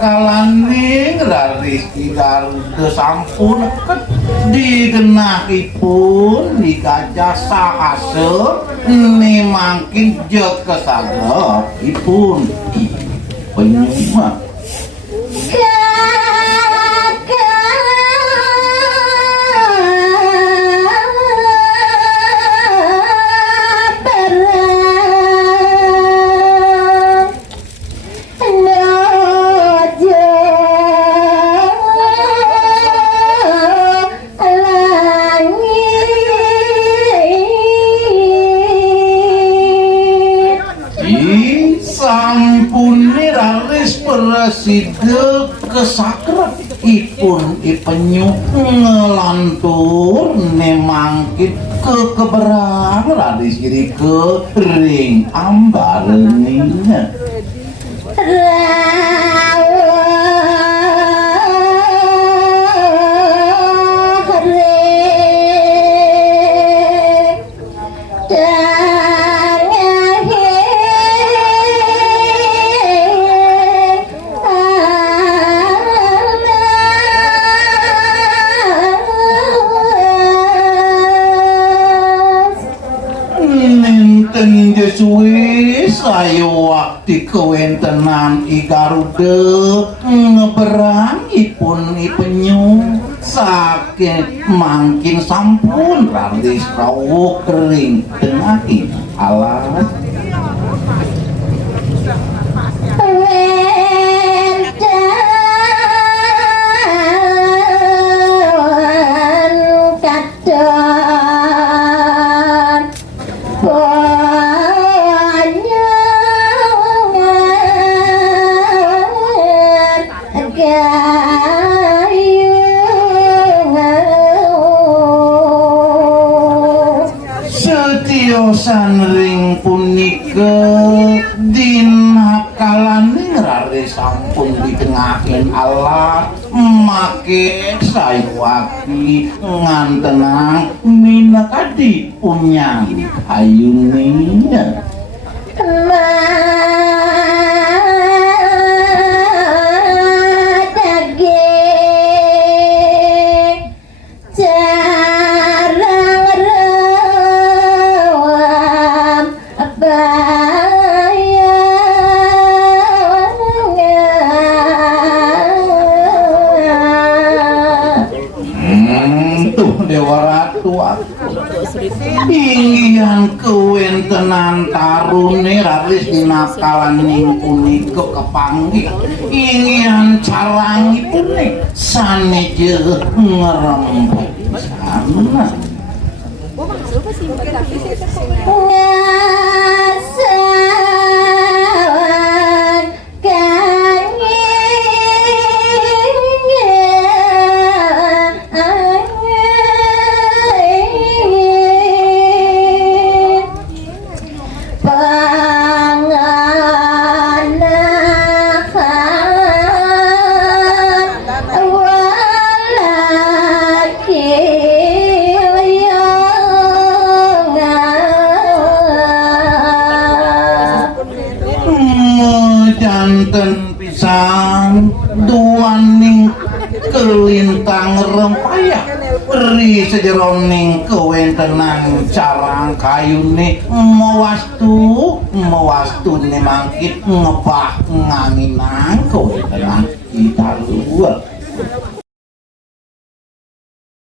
Kalaning Rizky Garuda sampun digenakipun dikajah sahase memangkin jeg kesagapipun penyuma Preside kesakrat ipun ipenyu ngelantur nemangkit kekeberang radis kiri ke ring ambarening suwe saya waktu kewentenan I Garuda ngeberang ipun ipenyu sakit mangkin sampun radis rawuh kering dengakin alas ring punika dina kalaning rare sampun ditengahin Allah make sayuwaki ngantenang minakadi punya ayuning inggian kewentenan tarune raris dina kalaning punika kepanggih inggian carangipun saneje ngerembak sana janten pisan duaning kelintang rempayah ri sejeroning kewentenan carang kayune mewastu mangkit ngebah nganginang kewentenan kita luar